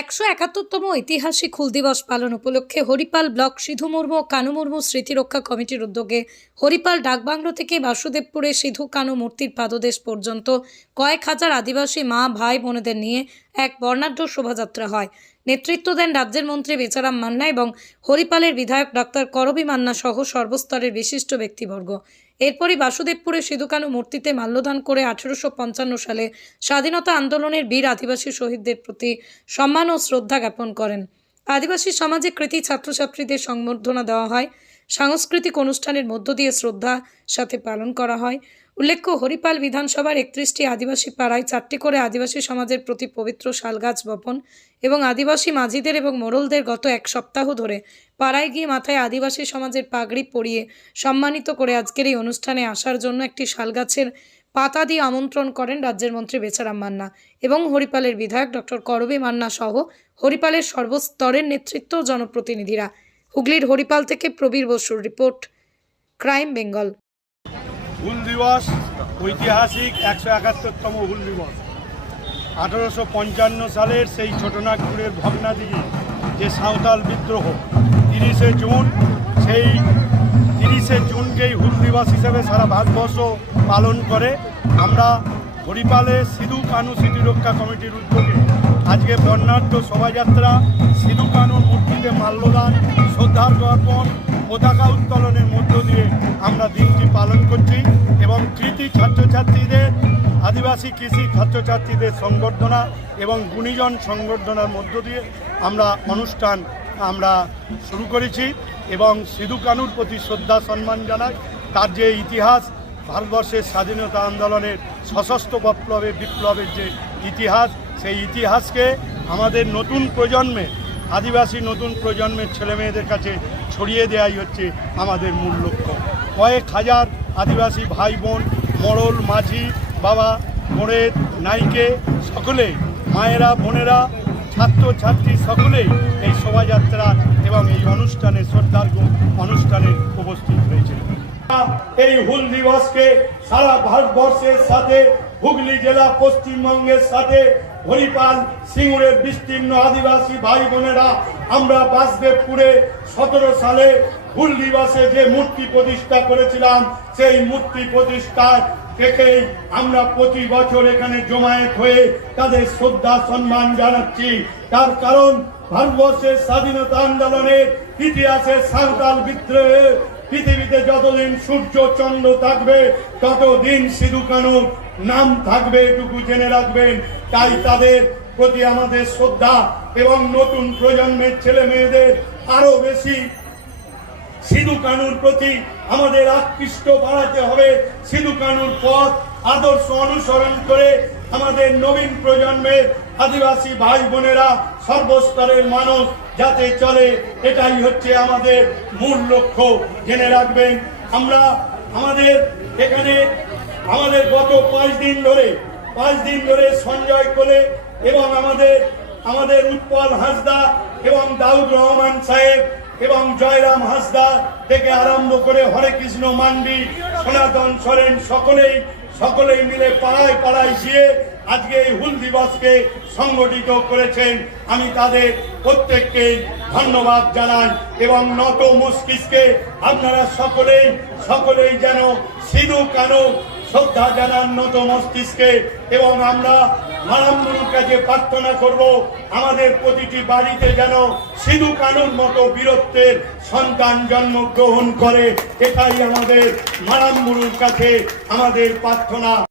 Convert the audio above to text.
একশো একাত্তরতম ঐতিহাসিক হুল দিবস পালন উপলক্ষে হরিপাল ব্লক সিধু মুর্মু কানু মুর্মু স্মৃতিরক্ষা কমিটির উদ্যোগে হরিপাল ডাকবাংলো থেকে বাসুদেবপুরে সিধু কানু মূর্তির পাদদেশ পর্যন্ত কয়েক হাজার আদিবাসী মা, ভাই, বোনেদের নিয়ে এক বর্ণাঢ্য শোভাযাত্রা হয়। নেতৃত্ব দেন রাজ্যের মন্ত্রী বেচারাম মান্না এবং হরিপালের বিধায়ক ডাক্তার করবী মান্না সহ সর্বস্তরের বিশিষ্ট ব্যক্তিবর্গ। এরপরই বাসুদেবপুরে সিধুকানু মূর্তিতে মাল্যদান করে আঠেরোশো পঞ্চান্ন সালে স্বাধীনতা আন্দোলনের বীর আদিবাসী শহীদদের প্রতি সম্মান ও শ্রদ্ধা জ্ঞাপন করেন। আদিবাসী সমাজে কৃতি ছাত্রছাত্রীদের সংবর্ধনা দেওয়া হয়। সাংস্কৃতিক অনুষ্ঠানের মধ্য দিয়ে শ্রদ্ধা সাথে পালন করা হয়। উল্লেখ্য, হরিপাল বিধানসভার একত্রিশটি আদিবাসী পাড়ায় চারটি করে আদিবাসী সমাজের প্রতি পবিত্র শালগাছ বপন এবং আদিবাসী মাঝিদের এবং মোড়লদের গত এক সপ্তাহ ধরে পাড়ায় গিয়ে মাথায় আদিবাসী সমাজের পাগড়ি পরিয়ে সম্মানিত করে আজকের এই অনুষ্ঠানে আসার জন্য একটি শালগাছের পাতা দিয়ে আমন্ত্রণ করেন রাজ্যের মন্ত্রী বেচারাম মান্না এবং হরিপালের বিধায়ক ডক্টর করবী মান্না সহ হরিপালের সর্বস্তরের নেতৃত্ব জনপ্রতিনিধিরা। হুগলির হরিপাল থেকে প্রবীর বসুর রিপোর্ট, ক্রাইম বেঙ্গল। হুল দিবস, ঐতিহাসিক একশো একাত্তরতম হুল দিবস। আঠারোশো পঞ্চান্ন সালের সেই ছোটনাগপুরের ভগ্নাদিঘি যে সাঁওতাল বিদ্রোহ, তিরিশে জুন, সেই তিরিশে জুনকেই হুল দিবস হিসেবে সারা ভারতবর্ষ পালন করে, আমরা হরিপালে সিধু কানু স্মৃতিরক্ষা কমিটির উদ্যোগে আজকে বর্ণাঢ্য শোভাযাত্রা সিধু কানুর মূর্তিতে মাল্যদান শ্রদ্ধার অর্পণ পতাকা উত্তোলনের মধ্য দিয়ে আমরা দিনটি পালন করছি এবং কৃতি ছাত্রছাত্রীদের, আদিবাসী কৃষি ছাত্রছাত্রীদের সংবর্ধনা এবং গুণীজন সংবর্ধনার মধ্য দিয়ে আমরা অনুষ্ঠান আমরা শুরু করেছি এবং সিধু কানুর প্রতি শ্রদ্ধা সম্মান জানাই। তার যে ইতিহাস, ভারতবর্ষের স্বাধীনতা আন্দোলনের সশস্ত্র বিপ্লবের বিপ্লবের যে ইতিহাস, সেই ইতিহাসকে আমাদের নতুন প্রজন্মে, আদিবাসী নতুন প্রজন্মের ছেলেমেয়েদের কাছে ছড়িয়ে দেওয়াই হচ্ছে আমাদের মূল লক্ষ্য। কয়েক হাজার আদিবাসী ভাই বোন মরল মাঝি, বাবা, মোড়ের নাইকে সকলেই মায়েরা, বোনেরা, ছাত্রছাত্রী সকলেই এই শোভাযাত্রা এবং এই অনুষ্ঠানে শ্রদ্ধার্ঘ অনুষ্ঠানে উপস্থিত হয়েছে এই হুল দিবসকে সারা ভারতবর্ষের সাথে, হুগলি জেলা পশ্চিমবঙ্গের সাথে হরিপাল, সিঙ্গুরের বিস্তীর্ণ আদিবাসী ভাই বোনেরা, আমরা বাসদেবপুরে সতেরো সালে হুল দিবসে যে মূর্তি প্রতিষ্ঠা করেছিলাম, সেই মূর্তি প্রতিষ্ঠার থেকেই আমরা প্রতি বছর এখানে জমায়েত হয়ে তাদের শ্রদ্ধা, সম্মান জানাচ্ছি। তার কারণ ভারতবর্ষের স্বাধীনতা আন্দোলনের ইতিহাসে সাঁওতাল বিদ্রোহে পৃথিবীতে যতদিন সূর্য, চন্দ্র থাকবে, ততদিন সিধু কানুর নাম থাকবে, এটুকু জেনে রাখবেন। তাই তাদের প্রতি আমাদের শ্রদ্ধা এবং নতুন প্রজন্মের ছেলে মেয়েদের আরও বেশি সিধু কানুর প্রতি আমাদের আকৃষ্ট বাড়াতে হবে। সিধু কানুর পথ, আদর্শ অনুসরণ করে আমাদের নবীন প্রজন্মের আদিবাসী ভাই বোনেরা সর্বস্তরের মানুষ যাতে চলে, এটাই হচ্ছে আমাদের মূল লক্ষ্য। জেনে রাখবেন, আমরা আমাদের এখানে আমাদের গত পাঁচ দিন ধরে, পাঁচ দিন ধরে সঞ্জয় কোলে এবং আমাদের আমাদের উৎপল হাসদা এবং দাউদ রহমান সাহেব এবং জয়রাম হাসদা থেকে আরম্ভ করে হরে কৃষ্ণ মান্ডি, সনাতন সরেন সকলেই সকলেই মিলে পাড়ায় পাড়ায় গিয়ে আজকে এই হুল দিবসকে সংগঠিত করেছেন। আমি তাদের প্রত্যেককেই ধন্যবাদ জানাই এবং নত মস্তিষ্কে আপনারা সকলেই সকলেই যেন সিধু কানু শ্রদ্ধা জানান নত মস্তিষ্কে এবং আমরা মারাম্মুর কাছে প্রার্থনা করব, আমাদের প্রতিটি বাড়িতে যেন সিধু কানুর মতো বীরত্বের সন্তান জন্মগ্রহণ করে। এটাই আমাদের মারাম্মুরুর কাছে আমাদের প্রার্থনা।